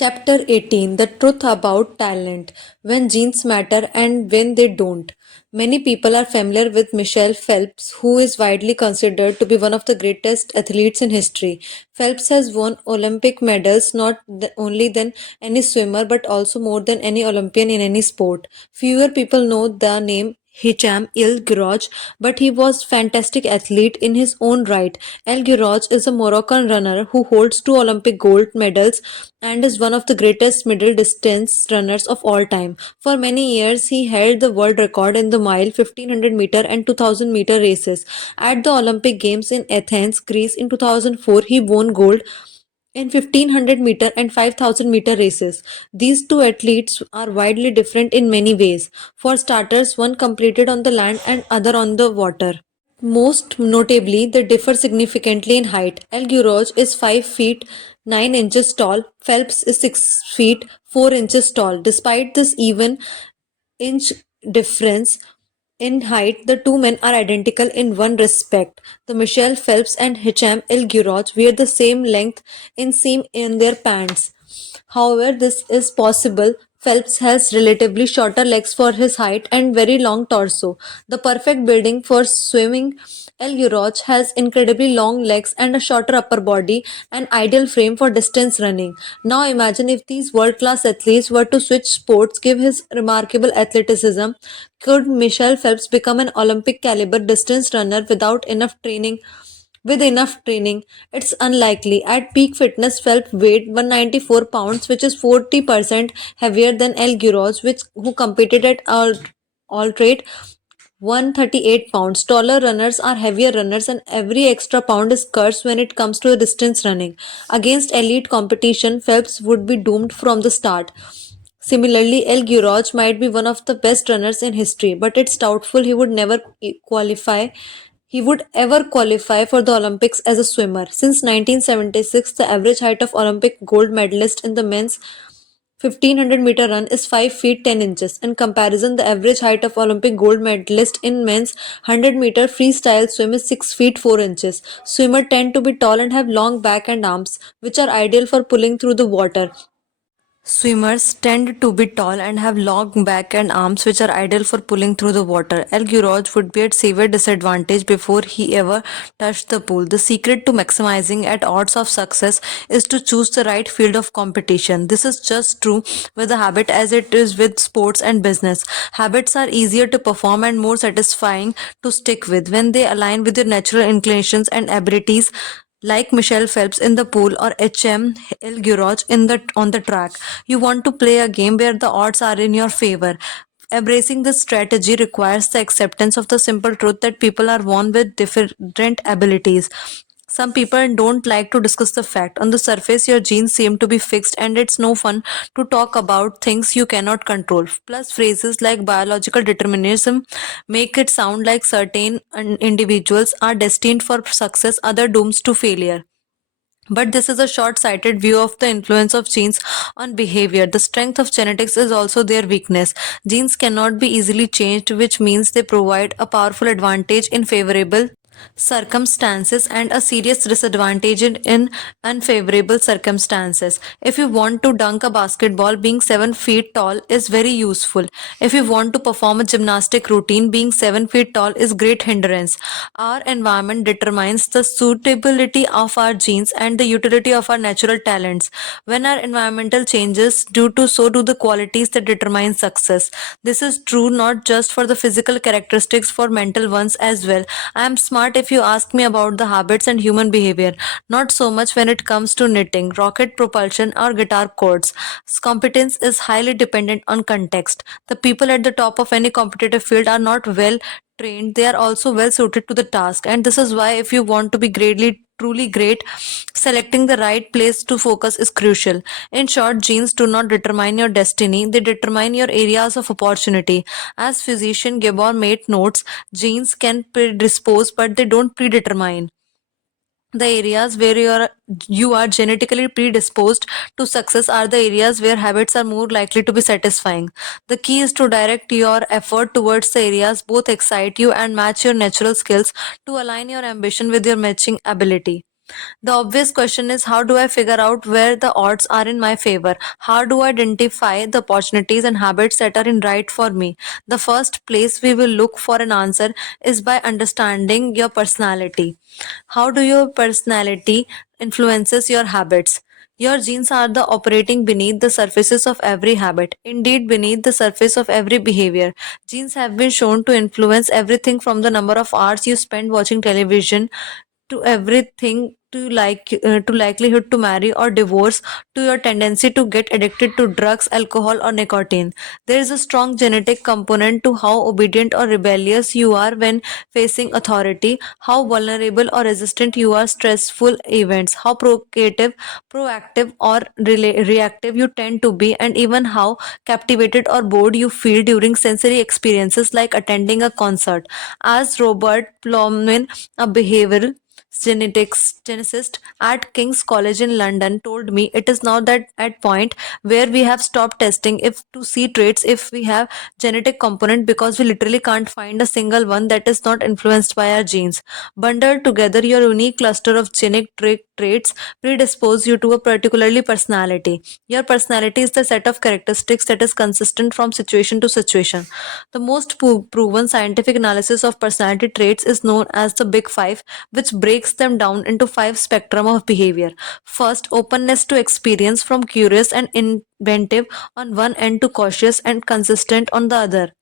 Chapter 18, The Truth About Talent, When Genes Matter and When They Don't. Many people are familiar with Michelle Phelps, who is widely considered to be one of the greatest athletes in history. Phelps has won Olympic medals not only than any swimmer but also more than any Olympian in any sport. Fewer people know the name Hicham El Guerrouj, but he was fantastic athlete in his own right. El Guerrouj is a Moroccan runner who holds two Olympic gold medals and is one of the greatest middle distance runners of all time. For many years, he held the world record in the mile, 1500-meter and 2000-meter races. At the Olympic Games in Athens, Greece in 2004, he won gold in 1500-meter and 5000-meter races. These two athletes are widely different in many ways. For starters, one competed on the land and other on the water. Most notably, they differ significantly in height. El Guerrouj is 5 feet 9 inches tall, Phelps is 6 feet 4 inches tall. Despite this even inch difference in height, the two men are identical in one respect. The Michelle Phelps and Hicham El Guerrouj wear the same length in seam in their pants. However, this is possible. Phelps has relatively shorter legs for his height and very long torso. The perfect building for swimming, El Guerrouj has incredibly long legs and a shorter upper body, an ideal frame for distance running. Now imagine if these world-class athletes were to switch sports, give his remarkable athleticism. Could Michelle Phelps become an Olympic caliber distance runner without enough training? With enough training, it's unlikely. At peak fitness, Phelps weighed 194 pounds, which is 40% heavier than El Guerrouj, who competed at all rate 138 pounds. Taller runners are heavier runners, and every extra pound is cursed when it comes to distance running. Against elite competition, Phelps would be doomed from the start. Similarly, El Guerrouj might be one of the best runners in history, but it's doubtful qualify he would ever qualify for the Olympics as a swimmer. Since 1976, the average height of Olympic gold medalist in the men's 1500-meter run is 5 feet 10 inches. In comparison, the average height of Olympic gold medalist in men's 100-meter freestyle swim is 6 feet 4 inches. Swimmers tend to be tall and have long back and arms, which are ideal for pulling through the water. Swimmers tend to be tall and have long back and arms which are ideal for pulling through the water. El Guerrouj would be at severe disadvantage before he ever touched the pool. The secret to maximizing at odds of success is to choose the right field of competition. This is just true with a habit as it is with sports and business. Habits are easier to perform and more satisfying to stick with when they align with your natural inclinations and abilities, like Michelle Phelps in the pool or HM El Guerrouj on the track. You want to play a game where the odds are in your favor. Embracing this strategy requires the acceptance of the simple truth that people are born with different abilities. Some people don't like to discuss the fact. On the surface, your genes seem to be fixed, and it's no fun to talk about things you cannot control. Plus, phrases like biological determinism make it sound like certain individuals are destined for success, other doomed to failure. But this is a short sighted view of the influence of genes on behavior. The strength of genetics is also their weakness. Genes cannot be easily changed, which means they provide a powerful advantage in favorable circumstances and a serious disadvantage in unfavorable circumstances. If you want to dunk a basketball, being 7 feet tall is very useful. If you want to perform a gymnastic routine, being 7 feet tall is great hindrance. Our environment determines the suitability of our genes and the utility of our natural talents. When our environmental changes due to so do the qualities that determine success. This is true not just for the physical characteristics, for mental ones as well. I am smart if you ask me about the habits and human behavior, not so much when it comes to knitting, rocket propulsion, or guitar chords. Competence is highly dependent on context. The people at the top of any competitive field are not well trained, they are also well suited to the task. And this is why, if you want to be truly great, selecting the right place to focus is crucial. In short, genes do not determine your destiny, they determine your areas of opportunity. As physician Gabor Mate notes, genes can predispose, but they don't predetermine. The areas where you are genetically predisposed to success are the areas where habits are more likely to be satisfying. The key is to direct your effort towards the areas both excite you and match your natural skills to align your ambition with your matching ability. The obvious question is, how do I figure out where the odds are in my favor? How do I identify the opportunities and habits that are in right for me? The first place we will look for an answer is by understanding your personality. How do your personality influences your habits? Your genes are the operating beneath the surfaces of every habit, indeed beneath the surface of every behavior. Genes have been shown to influence everything from the number of hours you spend watching television to everything to likelihood to marry or divorce to your tendency to get addicted to drugs, alcohol, or nicotine. There is a strong genetic component to how obedient or rebellious you are when facing authority, how vulnerable or resistant you are stressful events, how proactive or reactive you tend to be, and even how captivated or bored you feel during sensory experiences like attending a concert. As Robert Plowman, a behavioral genetics geneticist at King's College in London, told me, it is now that at point where we have stopped testing if to see traits if we have genetic component because we literally can't find a single one that is not influenced by our genes. Bundled together, your unique cluster of genetic traits predispose you to a particularly personality. Your personality is the set of characteristics that is consistent from situation to situation. The most proven scientific analysis of personality traits is known as the Big Five, which breaks them down into five spectrum of behavior. First, openness to experience, from curious and inventive on one end to cautious and consistent on the other.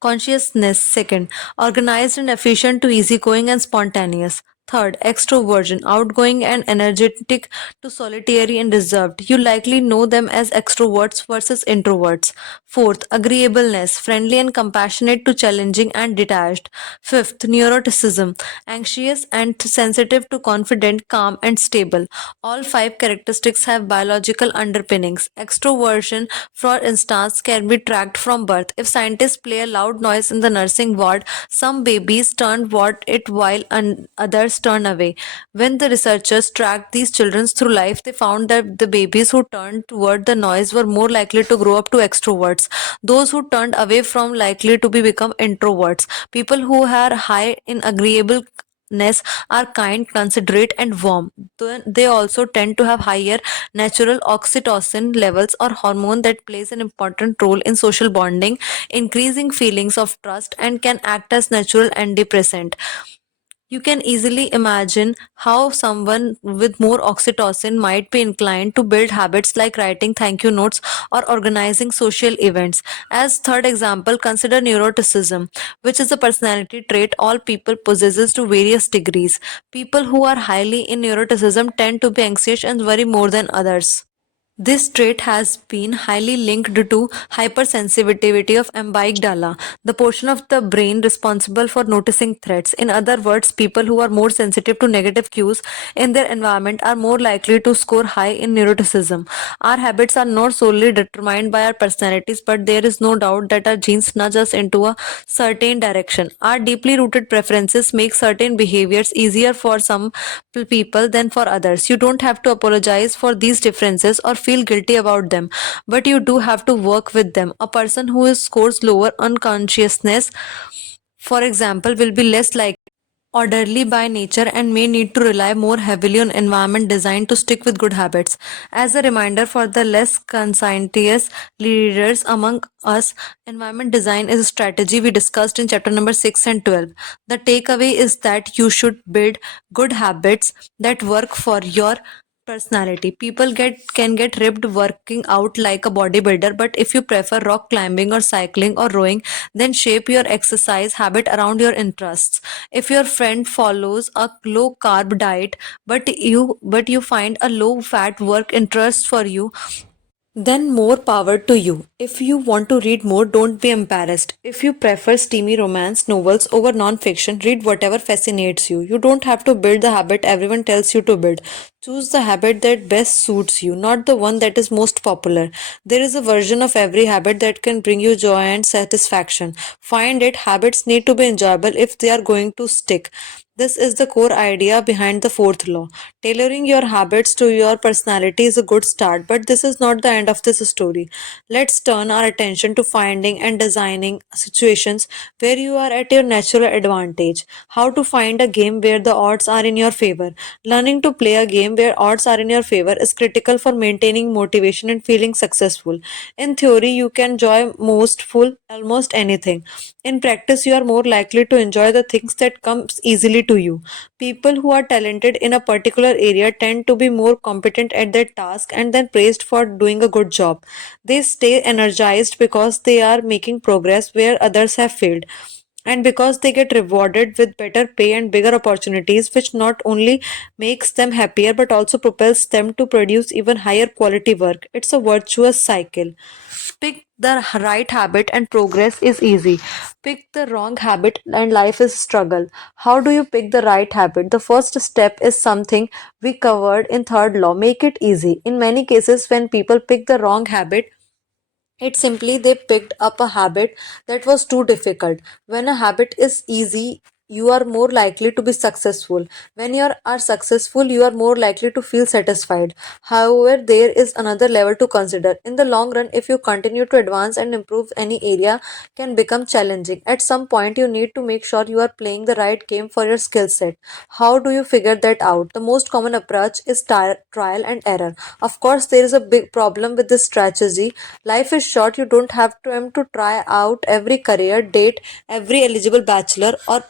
Consciousness, second, organized and efficient to easygoing and spontaneous. Third, extroversion, outgoing and energetic to solitary and reserved. You likely know them as extroverts versus introverts. Fourth, agreeableness, friendly and compassionate to challenging and detached. Fifth, neuroticism, anxious and sensitive to confident, calm, and stable. All five characteristics have biological underpinnings. Extroversion, for instance, can be tracked from birth. If scientists play a loud noise in the nursing ward, some babies turn toward it while others turn away. When the researchers tracked these children through life, they found that the babies who turned toward the noise were more likely to grow up to extroverts. Those who turned away from likely to become introverts. People who are high in agreeableness are kind, considerate, and warm. They also tend to have higher natural oxytocin levels or hormone that plays an important role in social bonding, increasing feelings of trust, and can act as natural antidepressant. You can easily imagine how someone with more oxytocin might be inclined to build habits like writing thank you notes or organizing social events. As third example, consider neuroticism, which is a personality trait all people possesses to various degrees. People who are highly in neuroticism tend to be anxious and worry more than others. This trait has been highly linked to hypersensitivity of amygdala, the portion of the brain responsible for noticing threats. In other words, people who are more sensitive to negative cues in their environment are more likely to score high in neuroticism. Our habits are not solely determined by our personalities, but there is no doubt that our genes nudge us into a certain direction. Our deeply rooted preferences make certain behaviors easier for some people than for others. You don't have to apologize for these differences or feel guilty about them, but you do have to work with them. A person who scores lower on consciousness, for example, will be less likely orderly by nature and may need to rely more heavily on environment design to stick with good habits. As a reminder for the less conscientious leaders among us, environment design is a strategy we discussed in chapter number 6 and 12. The takeaway is that you should build good habits that work for your personality. People can get ripped working out like a bodybuilder, but if you prefer rock climbing or cycling or rowing, then shape your exercise habit around your interests. If your friend follows a low carb diet, but you find a low fat work interest for you, then more power to you. If you want to read more, don't be embarrassed. If you prefer steamy romance novels over non-fiction, read whatever fascinates you. You don't have to build the habit everyone tells you to build. Choose the habit that best suits you, not the one that is most popular. There is a version of every habit that can bring you joy and satisfaction. Find it. Habits need to be enjoyable if they are going to stick. This is the core idea behind the fourth law. Tailoring your habits to your personality is a good start, but this is not the end of this story. Let's turn our attention to finding and designing situations where you are at your natural advantage. How to find a game where the odds are in your favor. Learning to play a game where odds are in your favor is critical for maintaining motivation and feeling successful. In theory, you can enjoy most full almost anything. In practice, you are more likely to enjoy the things that comes easily to you. People who are talented in a particular area tend to be more competent at their task and then praised for doing a good job. They stay energized because they are making progress where others have failed, and because they get rewarded with better pay and bigger opportunities, which not only makes them happier but also propels them to produce even higher quality work. It's a virtuous cycle. Pick the right habit and progress is easy. Pick the wrong habit and life is struggle. How do you pick the right habit? The first step is something we covered in third law: make it easy. In many cases, when people pick the wrong habit, it's simply they picked up a habit that was too difficult. When a habit is easy, you are more likely to be successful. When you are successful, you are more likely to feel satisfied. However, there is another level to consider. In the long run, if you continue to advance and improve, any area can become challenging. At some point, you need to make sure you are playing the right game for your skill set. How do you figure that out? The most common approach is trial and error. Of course, there is a big problem with this strategy. Life is short. You don't have to try out every career, date every eligible bachelor, or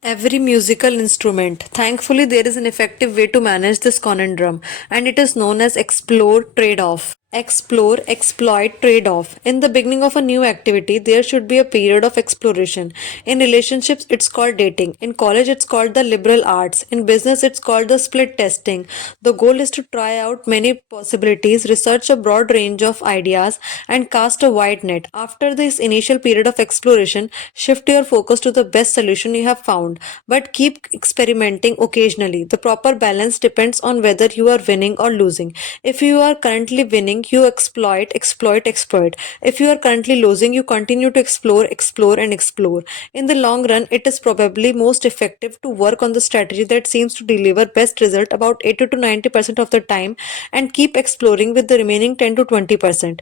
every musical instrument. Thankfully, there is an effective way to manage this conundrum, and it is known as explore trade off. Explore, exploit, trade off. In the beginning of a new activity, there should be a period of exploration. In relationships, it's called dating. In college, it's called the liberal arts. In business, it's called the split testing. The goal is to try out many possibilities, research a broad range of ideas, and cast a wide net. After this initial period of exploration, shift your focus to the best solution you have found, but keep experimenting occasionally. The proper balance depends on whether you are winning or losing. If you are currently winning, you exploit, exploit, exploit. If you are currently losing, you continue to explore, explore, and explore. In the long run, it is probably most effective to work on the strategy that seems to deliver best result about 80 to 90% of the time, and keep exploring with the remaining 10 to 20%.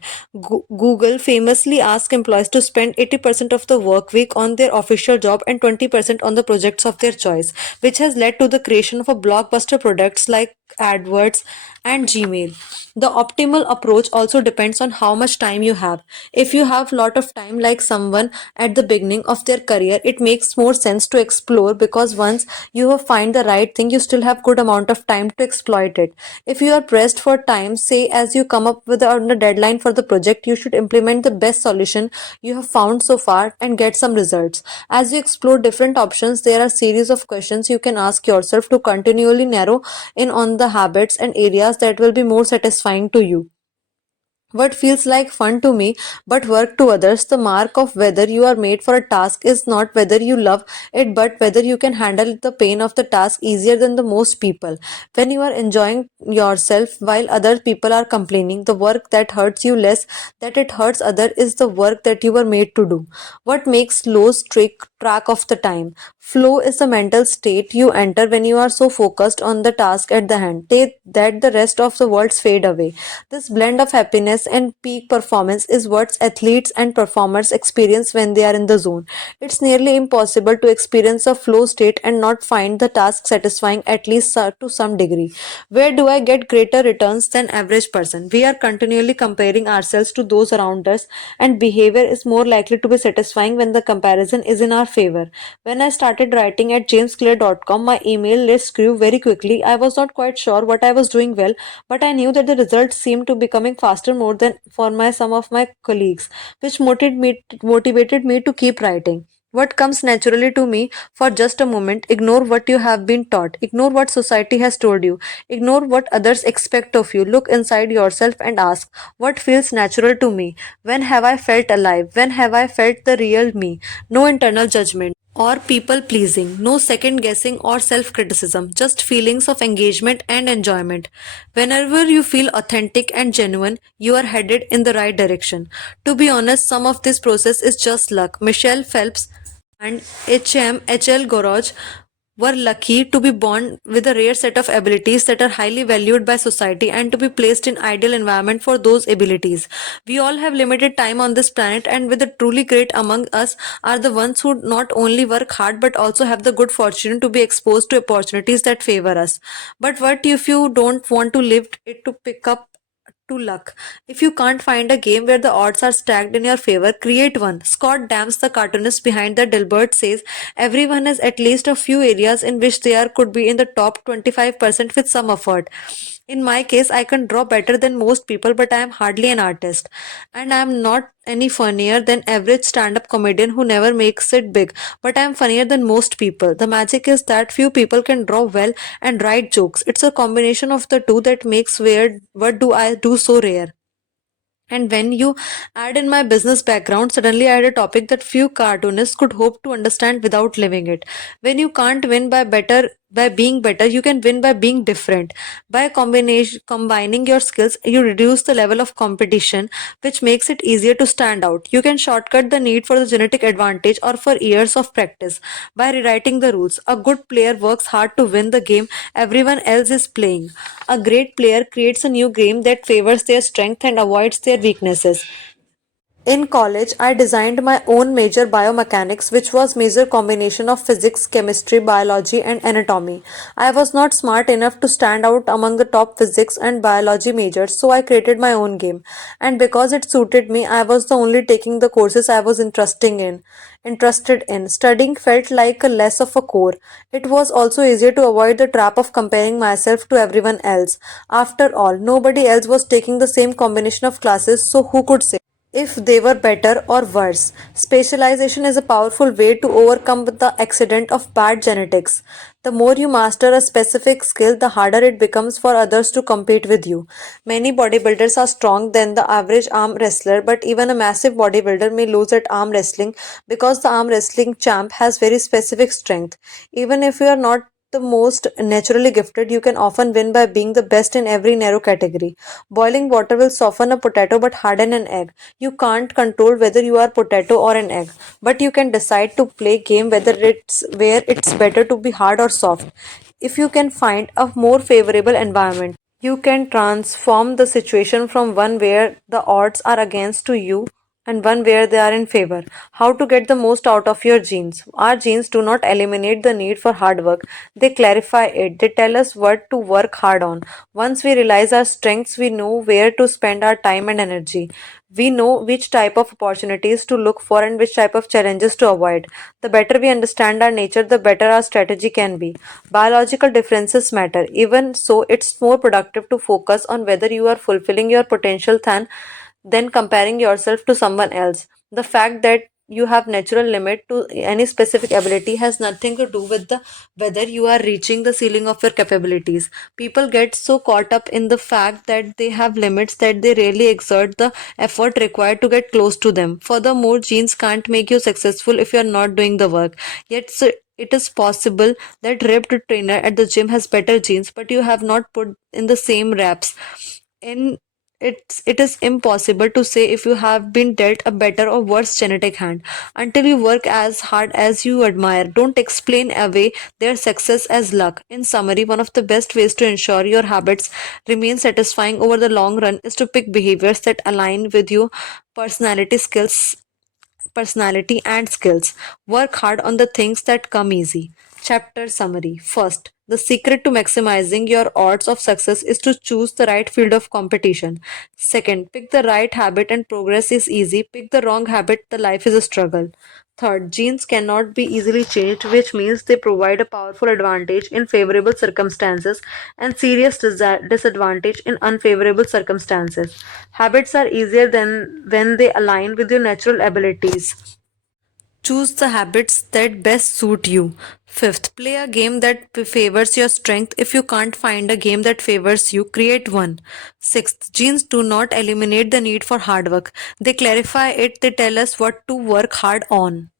Google famously asks employees to spend 80% of the work week on their official job and 20% on the projects of their choice, which has led to the creation of a blockbuster products like AdWords and Gmail. The optimal approach also depends on how much time you have. If you have lot of time, like someone at the beginning of their career, it makes more sense to explore, because once you have find the right thing, you still have good amount of time to exploit it. If you are pressed for time, say as you come up with a deadline for the project, you should implement the best solution you have found so far and get some results. As you explore different options, there are series of questions you can ask yourself to continually narrow in on the habits and areas that will be more satisfying to you. What feels like fun to me but work to others? The mark of whether you are made for a task is not whether you love it, but whether you can handle the pain of the task easier than the most people. When you are enjoying yourself while other people are complaining, the work that hurts you less that it hurts other is the work that you were made to do. What makes slow track of the time? Flow is the mental state you enter when you are so focused on the task at the hand that the rest of the world fade away. This blend of happiness and peak performance is what athletes and performers experience when they are in the zone. It's nearly impossible to experience a flow state and not find the task satisfying, at least to some degree. Where do I get greater returns than average person? We are continually comparing ourselves to those around us, and behavior is more likely to be satisfying when the comparison is in our favor. When I started writing at jamesclear.com, my email list grew very quickly. I was not quite sure what I was doing well, but I knew that the results seemed to be coming faster more than for my some of my colleagues, which motivated me to keep writing. What comes naturally to me for just a moment, ignore what you have been taught, ignore what society has told you, ignore what others expect of you. Look inside yourself and ask, what feels natural to me? When have I felt alive? When have I felt the real me? No internal judgment. or people pleasing. No second guessing or self criticism, just feelings of engagement and enjoyment. Whenever you feel authentic and genuine, you are headed in the right direction. To be honest, some of this process is just luck. Michelle Phelps and HL Goroj were lucky to be born with a rare set of abilities that are highly valued by society and to be placed in ideal environment for those abilities. We all have limited time on this planet, and with the truly great among us are the ones who not only work hard but also have the good fortune to be exposed to opportunities that favor us. But what if you don't want to live it to pick up to luck? If you can't find a game where the odds are stacked in your favor, create one. Scott Dams, the cartoonist behind the Dilbert, says everyone has at least a few areas in which they are could be in the top 25% with some effort. In my case, I can draw better than most people, but I am hardly an artist. And I am not any funnier than average stand-up comedian who never makes it big, but I am funnier than most people. The magic is that few people can draw well and write jokes. It's a combination of the two that makes weird what do I do so rare. And when you add in my business background, suddenly I had a topic that few cartoonists could hope to understand without living it. When you can't win by being better, you can win by being different. By combination combining your skills, you reduce the level of competition, which makes it easier to stand out. You can shortcut the need for the genetic advantage or for years of practice by rewriting the rules. A good player works hard to win the game everyone else is playing. A great player creates a new game that favors their strength and avoids their weaknesses. In college, I designed my own major biomechanics, which was major combination of physics, chemistry, biology, and anatomy. I was not smart enough to stand out among the top physics and biology majors, so I created my own game. And because it suited me, I was the only taking the courses I was interested in. Studying felt like a less of a core. It was also easier to avoid the trap of comparing myself to everyone else. After all, nobody else was taking the same combination of classes, so who could say if they were better or worse? Specialization is a powerful way to overcome the accident of bad genetics. The more you master a specific skill, the harder it becomes for others to compete with you. Many bodybuilders are strong than the average arm wrestler, but even a massive bodybuilder may lose at arm wrestling because the arm wrestling champ has very specific strength. Even if you are not the most naturally gifted, you can often win by being the best in every narrow category. Boiling water will soften a potato but harden an egg. You can't control whether you are potato or an egg, but you can decide to play game whether it's where it's better to be hard or soft. If you can find a more favorable environment, you can transform the situation from one where the odds are against to you and one where they are in favor. How to get the most out of your genes? Our genes do not eliminate the need for hard work, they clarify it. They tell us what to work hard on. Once we realize our strengths, we know where to spend our time and energy. We know which type of opportunities to look for and which type of challenges to avoid. The better we understand our nature, the better our strategy can be. Biological differences matter. Even so, it's more productive to focus on whether you are fulfilling your potential than comparing yourself to someone else. The fact that you have natural limit to any specific ability has nothing to do with the whether you are reaching the ceiling of your capabilities. People get so caught up in the fact that they have limits that they rarely exert the effort required to get close to them. Furthermore, genes can't make you successful if you are not doing the work. Yet it is possible that ripped trainer at the gym has better genes, but you have not put in the same reps in. It is impossible to say if you have been dealt a better or worse genetic hand until you work as hard as you admire. Don't explain away their success as luck. In summary, one of the best ways to ensure your habits remain satisfying over the long run is to pick behaviors that align with your personality skills personality, and skills. Work hard on the things that come easy. Chapter summary. First, the secret to maximizing your odds of success is to choose the right field of competition. Second, pick the right habit and progress is easy. Pick the wrong habit, the life is a struggle. Third, genes cannot be easily changed, which means they provide a powerful advantage in favorable circumstances and serious disadvantage in unfavorable circumstances. Habits are easier than when they align with your natural abilities. Choose the habits that best suit you. Fifth, play a game that favors your strength. If you can't find a game that favors you, create one. Sixth, genes do not eliminate the need for hard work. They clarify it, they tell us what to work hard on.